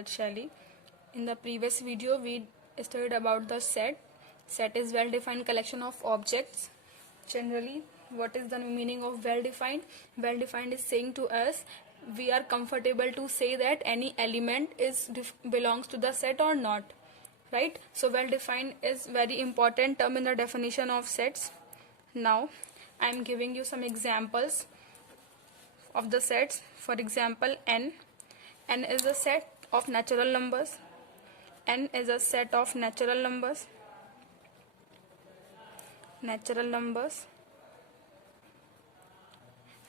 with Shailly. In the previous video, we studied about the set. Set is well-defined collection of objects. Generally, what is the meaning of well-defined? Well-defined is saying to us we are comfortable to say that any element belongs to the set or not, right? So well-defined is very important term in the definition of sets. Now, I am giving you some examples of the sets. For example, n is a set of natural numbers. N is a set of natural numbers.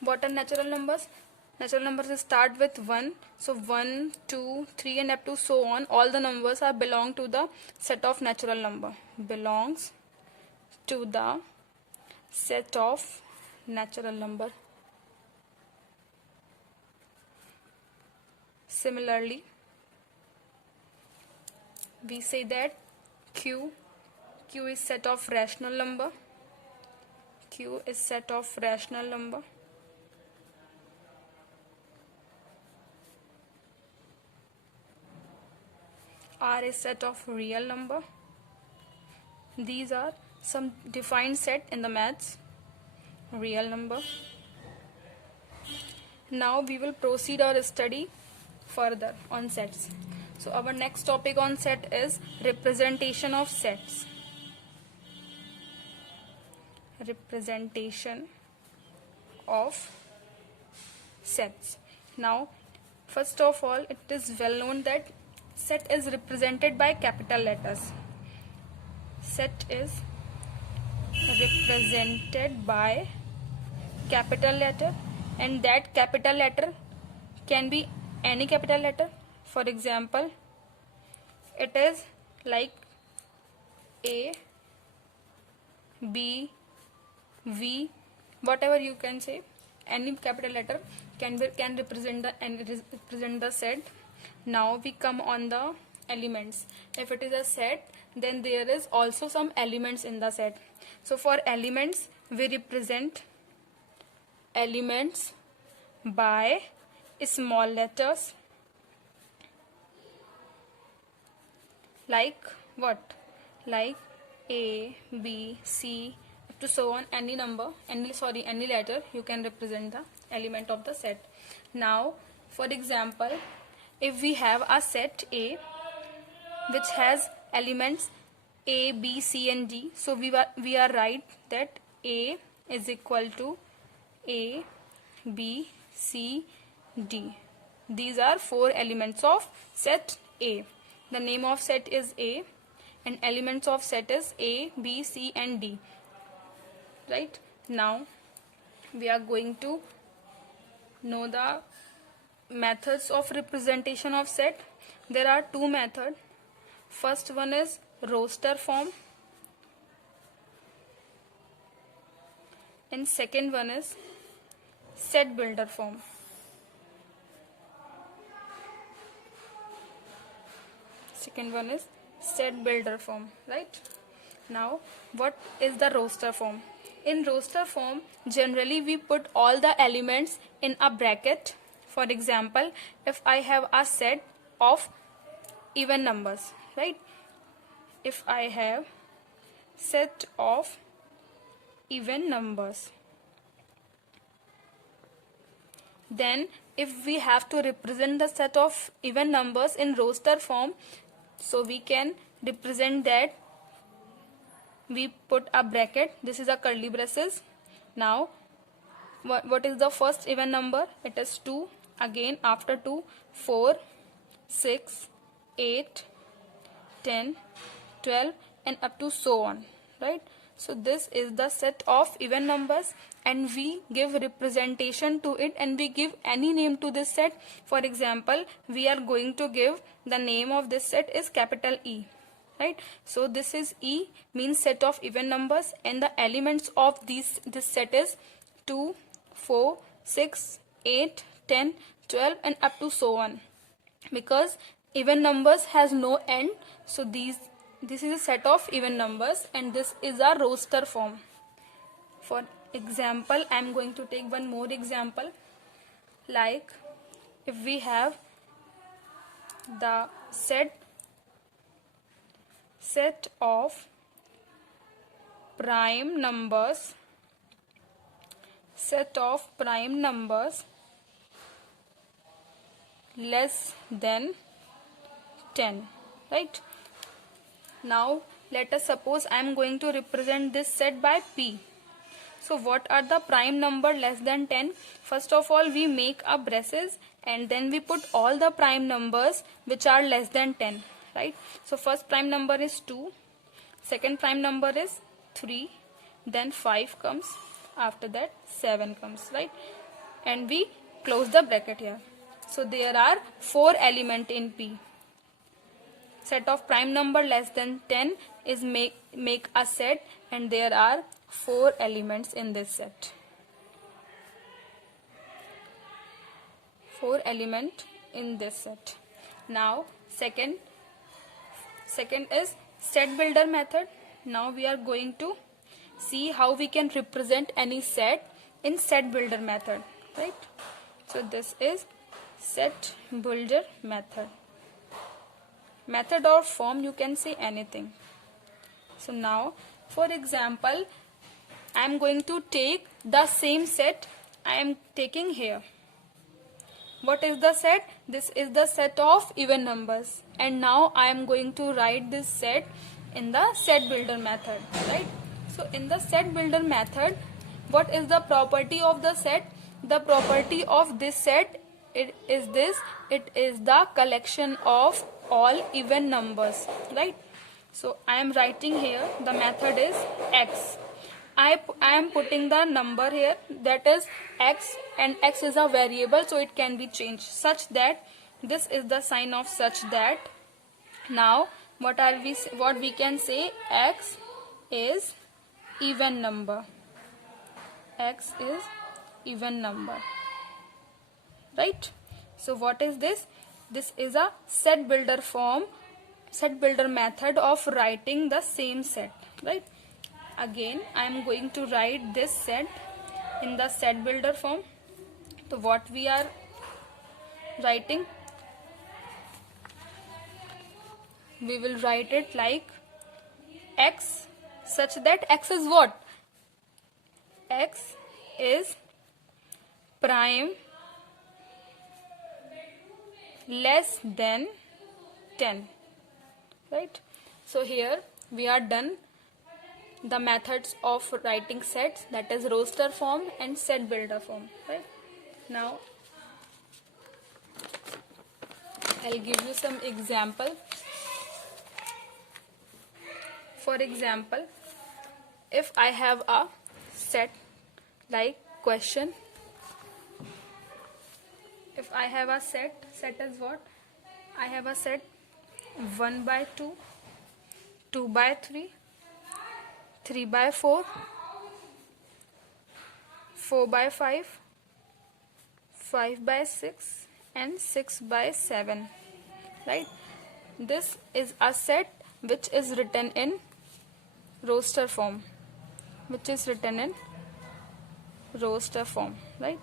What are natural numbers? Natural numbers start with 1. So 1, 2, 3 and up to so on. All the numbers are belong to the set of natural number. Belongs to the set of natural number. Similarly, we say that Q is set of rational number. Q is set of rational number. R is set of real number. These are some defined set in the maths. Real number. Now we will proceed our study further on sets. So our next topic on set is representation of sets. Representation of sets. Now, first of all, it is well known that set is represented by capital letters. Set is represented by capital letter, and that capital letter can be any capital letter. For example, it is like A, B, V, whatever you can say. Any capital letter can represent the set. Now we come on the elements. If it is a set, then there is also some elements in the set. So for elements, we represent elements by small letters. Like what? Like A, B, C, up to so on. Any letter, you can represent the element of the set. Now, for example, if we have a set A which has elements A, B, C and D, so we are right that A is equal to A, B, C, D. These are 4 elements of set A. The name of set is A and elements of set is A, B, C and D. Right? Now we are going to know the methods of representation of set. There are 2 methods. First one is roster form and second one is set builder form. Second one is set builder form, right? Now, what is the roster form? In roster form, generally we put all the elements in a bracket. For example, if I have a set of even numbers, right? If I have set of even numbers, then if we have to represent the set of even numbers in roster form, so we can represent that. We put a bracket. This is a curly braces. Now, what is the first even number? It is 2. Again, after 2, 4, 6, 8, 10, 12 and up to so on, right? So this is the set of even numbers and we give representation to it and we give any name to this set. For example, we are going to give the name of this set is capital E, right? So this is E, means set of even numbers, and the elements of this set is 2, 4, 6, 8, 10, 12 and up to so on. Because even numbers has no end, so this is a set of even numbers and this is a roster form. For example, I am going to take one more example. Like if we have the set of prime numbers less than 10, right? Now let us suppose I am going to represent this set by P. So what are the prime number less than 10? First of all, we make a braces and then we put all the prime numbers which are less than 10, right? So first prime number is 2, second prime number is 3, then 5 comes, after that 7 comes, right? And we close the bracket here. So there are 4 elements in P. Set of prime number less than 10 is make a set, and there are 4 elements in this set. 4 elements in this set. Now second is set builder method. Now we are going to see how we can represent any set in set builder method, right? So this is set builder method. Method or form, you can say anything. So now, for example, I am going to take the same set I am taking here. What is the set? This is the set of even numbers. And now I am going to write this set in the set builder method, right? So in the set builder method, what is the property of the set? The property of this set it is the collection of all even numbers, right? So I am writing here the method is x. I am putting the number here, that is x, and x is a variable, so it can be changed such that this is the sign of such that. Now what we can say, x is even number. X is even number, right? So what is this? This is a set builder method of writing the same set, right? Again I am going to write this set in the set builder form. So what we are writing, we will write it like x such that x is what? X is prime less than 10, right? So here we are done the methods of writing sets, that is roster form and set builder form, right? Now I'll give you some example. For example, if I have a set like question, if I have a set is what? I have a set 1 by 2, 2 by 3, 3 by 4, 4 by 5, 5 by 6 and 6 by 7, right? This is a set which is written in roster form, right?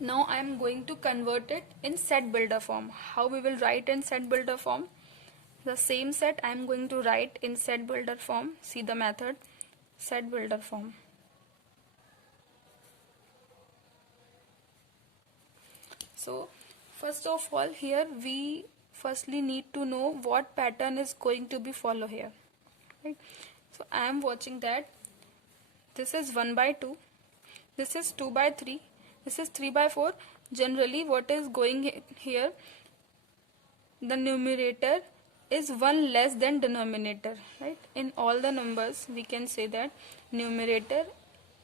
Now I am going to convert it in set builder form. How we will write in set builder form? The same set I am going to write in set builder form. See the method, set builder form. So first of all, here we firstly need to know what pattern is going to be follow here, right? So I am watching that this is 1 by 2, this is 2 by 3, this is 3 by 4. Generally what is going here, the numerator is 1 less than denominator, right? In all the numbers we can say that numerator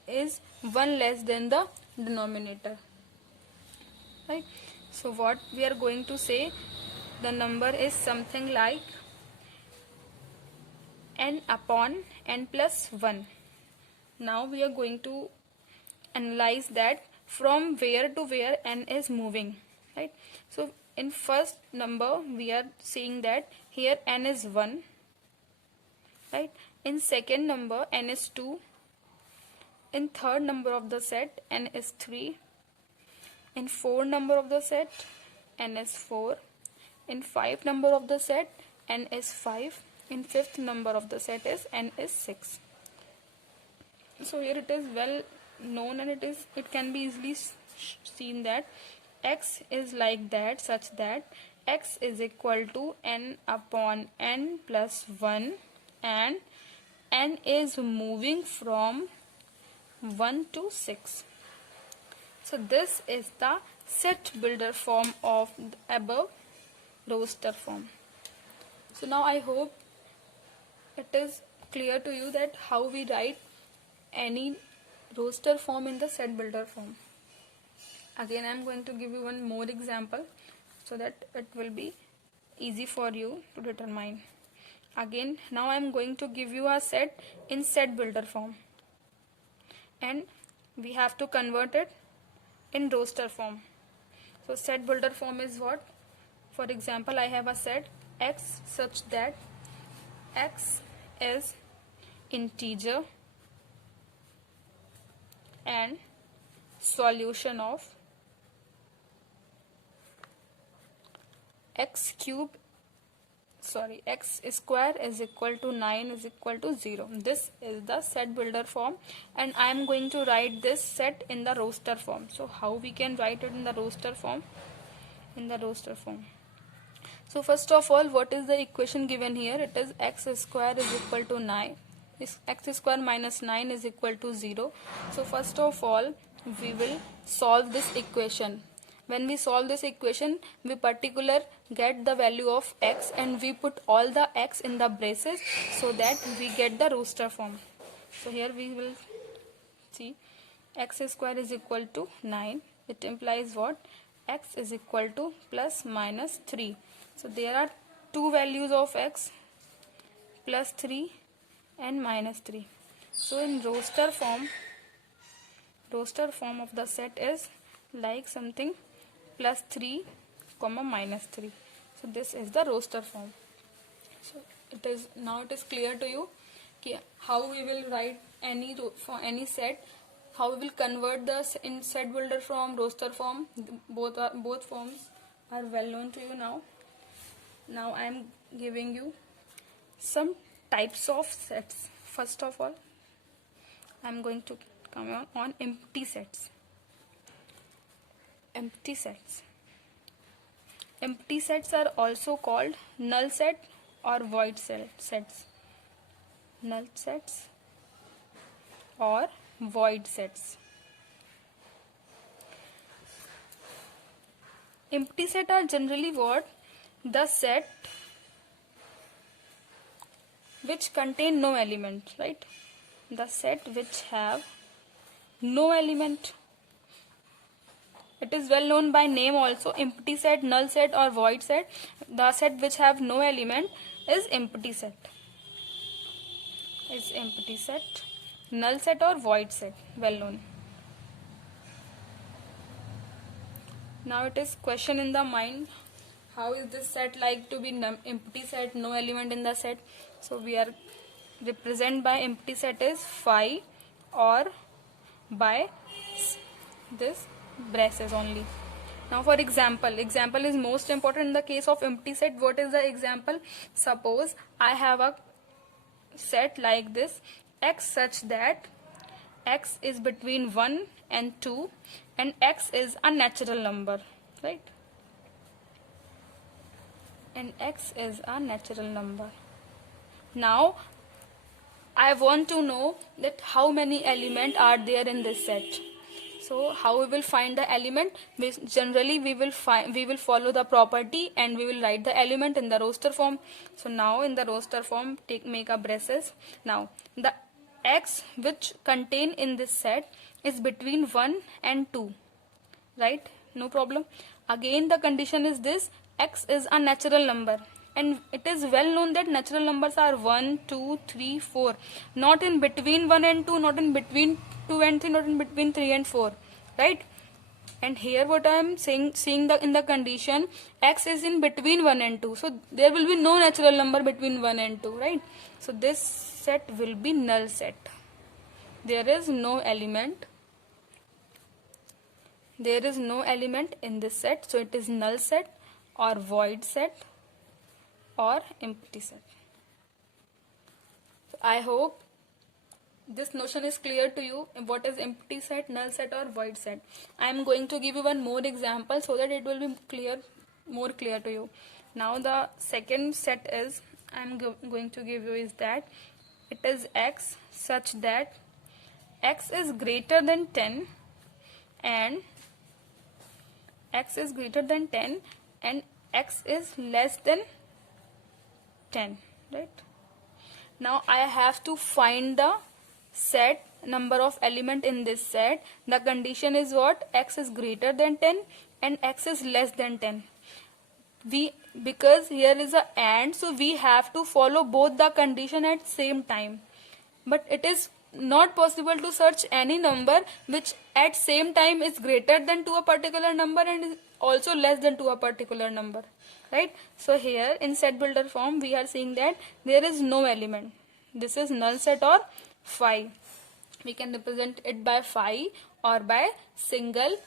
is 1 less than the denominator, right? So what we are going to say, the number is something like n upon n plus 1. Now we are going to analyze that from where to where n is moving, right? So in first number we are seeing that here n is 1, right? In second number n is 2, in third number of the set n is 3, in fourth number of the set n is 4, In 5th number of the set, n is 5. In 5th number of the set is n is 6. So here it is well known, and it can be easily seen that x is like that, such that x is equal to n upon n plus 1, and n is moving from 1 to 6. So this is the set builder form of the above roster form. So now I hope it is clear to you that how we write any roster form in the set builder form. Again, I am going to give you one more example so that it will be easy for you to determine. Again, now I am going to give you a set in set builder form, and we have to convert it in roster form. So set builder form is what? For example, I have a set x such that x is integer and solution of x square is equal to 9 is equal to 0. This is the set builder form, and I am going to write this set in the roster form. So how we can write it in the roster form? So first of all, what is the equation given here? It is x square is equal to 9. X square minus 9 is equal to 0. So first of all, we will solve this equation. When we solve this equation, we particular get the value of x, and we put all the x in the braces so that we get the roster form. So here we will see x square is equal to 9. It implies what? X is equal to plus minus 3. So there are two values of x, plus 3 and minus 3. So in roster form of the set is like something plus 3 comma minus 3. So this is the roster form. So it is clear to you how we will write for any set, how we will convert the in set builder form, roster form. Both forms are well known to you now. Now I am giving you some types of sets. First of all, I am going to come on empty sets. Empty sets are also called null set or void sets. Null sets or void sets. Empty set are generally what? The set which contain no element, right? The set which have no element. It is well known by name also, empty set, null set or void set. The set which have no element is empty set. Null set or void set, well known. Now it is question in the mind, how is this set like to be empty set, no element in the set? So we are represent by empty set is phi or by this braces only. Now for example is most important in the case of empty set. What is the example? Suppose I have a set like this, x such that x is between 1 and 2, and x is a natural number, right? And x is a natural number. Now I want to know that how many elements are there in this set. So how we will find the element? Generally we will follow the property and we will write the element in the roster form. So now in the roster form, make a braces. Now the x which contain in this set is between 1 and 2, right? No problem. Again the condition is this, x is a natural number, and it is well known that natural numbers are 1, 2, 3, 4, not in between 1 and 2, not in between 2 and 3, not in between 3 and 4, right? And here what I am seeing in the condition, x is in between 1 and 2, so there will be no natural number between 1 and 2, right? So this set will be null set. There is no element in this set, so it is null set. or void set or empty set. So I hope this notion is clear to you. What is empty set, null set or void set? I am going to give you one more example so that it will be more clear to you. Now the second set is I am going to give you is that it is x such that x is greater than 10 and x is greater than 10 and x is less than 10, right? Now I have to find the set number of element in this set. The condition is what? X is greater than 10 and x is less than 10. Because here is a AND, so we have to follow both the condition at same time. But it is not possible to search any number which at same time is greater than to a particular number and is also less than to a particular number, right? So here in set builder form we are seeing that there is no element. This is null set or phi. We can represent it by phi or by single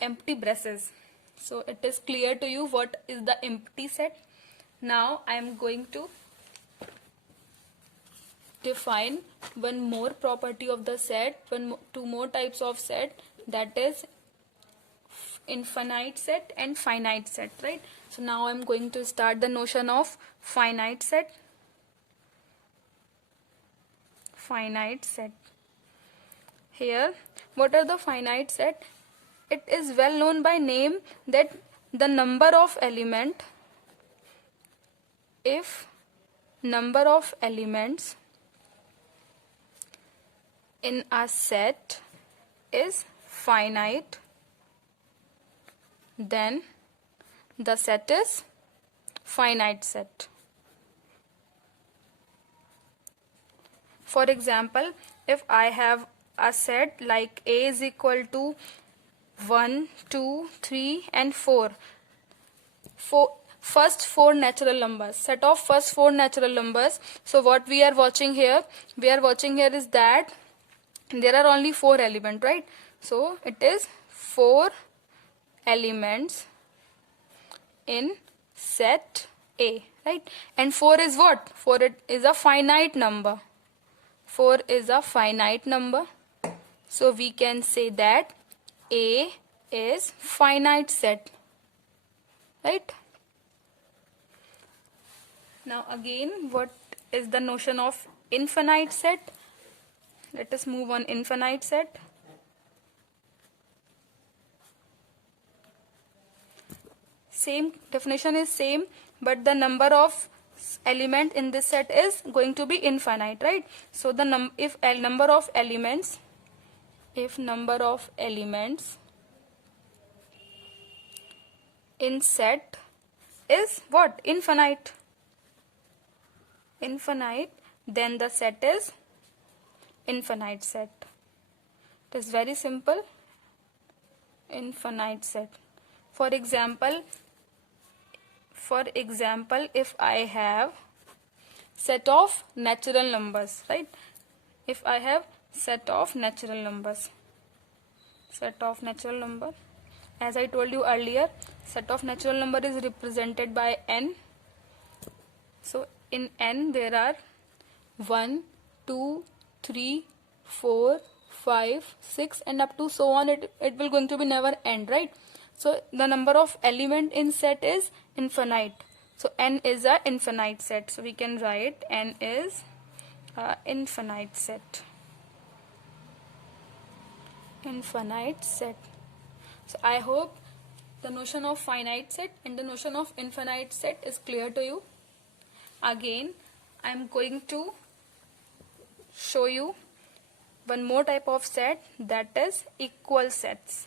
empty braces. So it is clear to you what is the empty set. Now I am going to define one more property of the set, two more types of set, that is infinite set and finite set, right? So now I'm going to start the notion of finite set. Finite set. Here, what are the finite set? It is well known by name that the number of element, if number of elements in a set is finite, then the set is finite set. For example, if I have a set like A is equal to 1, 2, 3 and 4. First four natural numbers, set of first four natural numbers. So what we are watching here? We are watching here is that there are only 4 elements, right? So it is 4 elements in set A, right? And 4 is what? 4 is a finite number. 4 is a finite number. So we can say that A is finite set, right? Now again, what is the notion of infinite set? Let us move on infinite set. Same definition is same, but the number of element in this set is going to be infinite, right? So the if number of elements in set is what? Infinite, then the set is infinite set. It is very simple. Infinite set. For example, if I have set of natural numbers, right? If I have set of natural numbers, as I told you earlier, set of natural number is represented by n. So in n there are 1, 2, 3, 4, 5, 6 and up to so on. It will going to be never end, right? So the number of element in set is infinite. So n is a infinite set. So we can write n is a infinite set. Infinite set. So I hope the notion of finite set and the notion of infinite set is clear to you. Again, I am going to show you one more type of set, that is equal sets.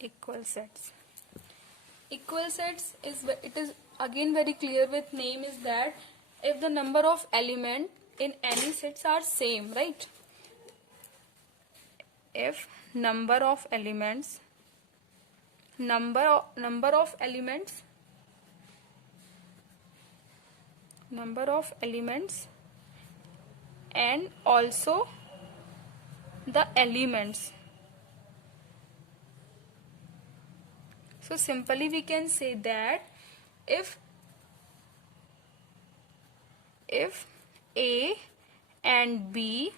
Equal sets is, it is again very clear with name, is that if the number of element in any sets are same, right? If number of elements and also the elements So simply we can say that if A and B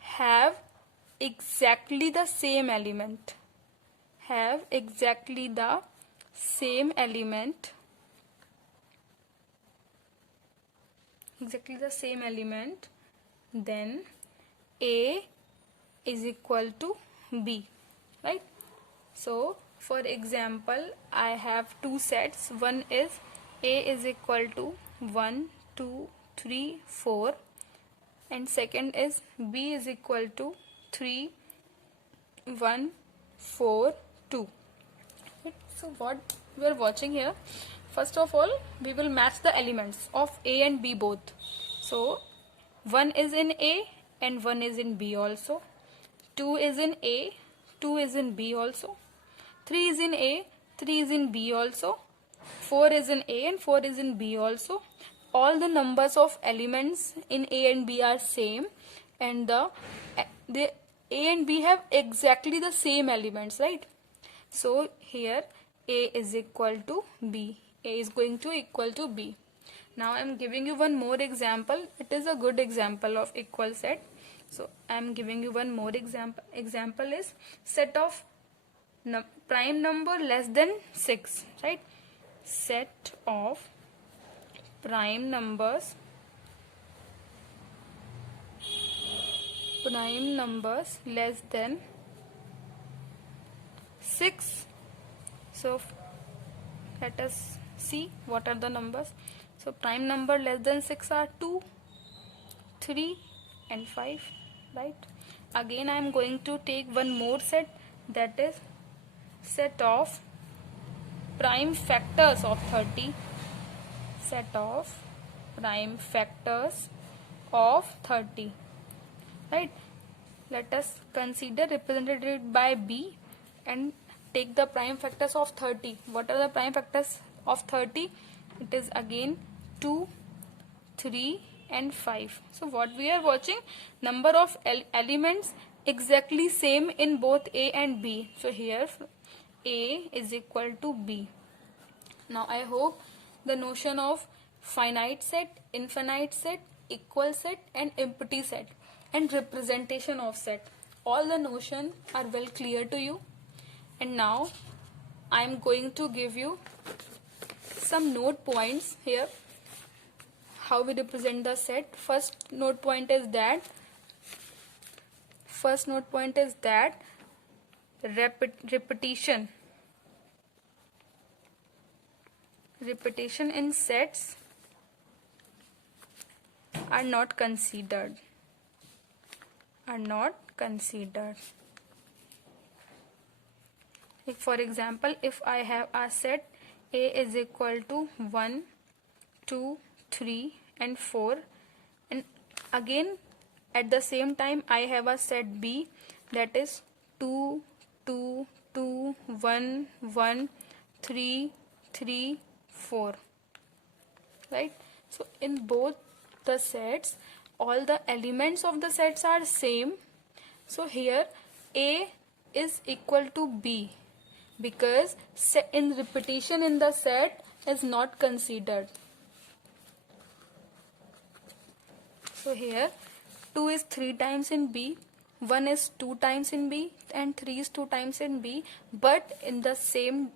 have exactly the same element, then A is equal to B, right? So for example, I have two sets. One is A is equal to 1, 2, 3, 4, and second is B is equal to 3, 1, 4, 2. So what we are watching here, first of all we will match the elements of A and B both. So 1 is in A and 1 is in B also, 2 is in A, 2 is in B also, 3 is in A, 3 is in B also, 4 is in A and 4 is in B also. All the numbers of elements in A and B are same, and the A and B have exactly the same elements, right? So here A is equal to B. A is going to equal to B. Now I am giving you one more example. It is a good example of equal set. So I am giving you one more example. Example is set of prime number less than 6, right? Set of prime numbers less than 6. So let us see what are the numbers. So prime number less than 6 are 2, 3 and 5, right? Again I am going to take one more set, that is set of prime factors of 30. Set of prime factors of 30, right? Let us consider represented by B and take the prime factors of 30. What are the prime factors of 30? It is again 2, 3 and 5. So what we are watching, number of elements exactly same in both A and B. So here A is equal to B. Now I hope the notion of finite set, infinite set, equal set and empty set and representation of set, all the notion are well clear to you. And now I am going to give you some note points here, how we represent the set. First note point is that repetition in sets are not considered. Like for example, if I have a set A is equal to 1, 2, 3 and 4, and again at the same time I have a set B that is 2, 2, 2, 1, 1, 3, 3, 4, right? So in both the sets, all the elements of the sets are same. So here A is equal to B because in repetition in the set is not considered. So here 2 is 3 times in B, 1 is 2 times in B and 3 is 2 times in B, but in the same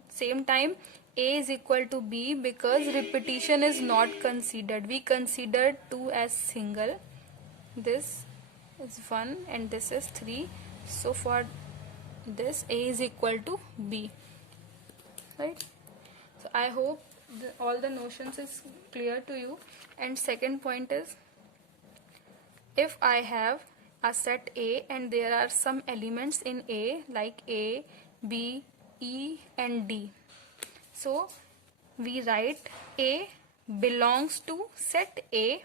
time A is equal to B because repetition is not considered. We consider 2 as single. This is 1 and this is 3. So for this A is equal to B, right? So I hope all the notions is clear to you. And second point is, if I have a set A and there are some elements in A like A, B, E and D, so we write A belongs to set A,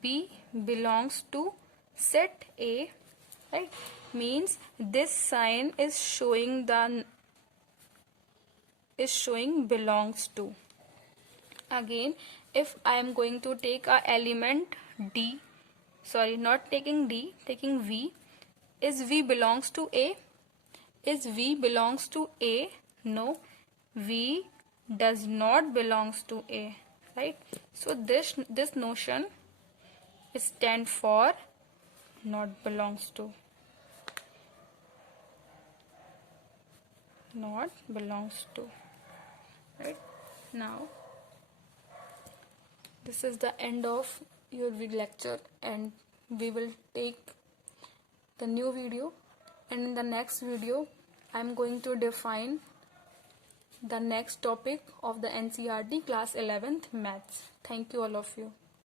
B belongs to set A, right? Means this sign is showing belongs to. Again, if I am going to take a element D, sorry, not taking D, taking V, is V belongs to A? Is V belongs to A? No, V does not belongs to A, right? So this notion stand for not belongs to. Not belongs to. Right? Now, this is the end of your lecture, and we will take the new video, and in the next video I am going to define the next topic of the NCERT class 11th maths. Thank you all of you.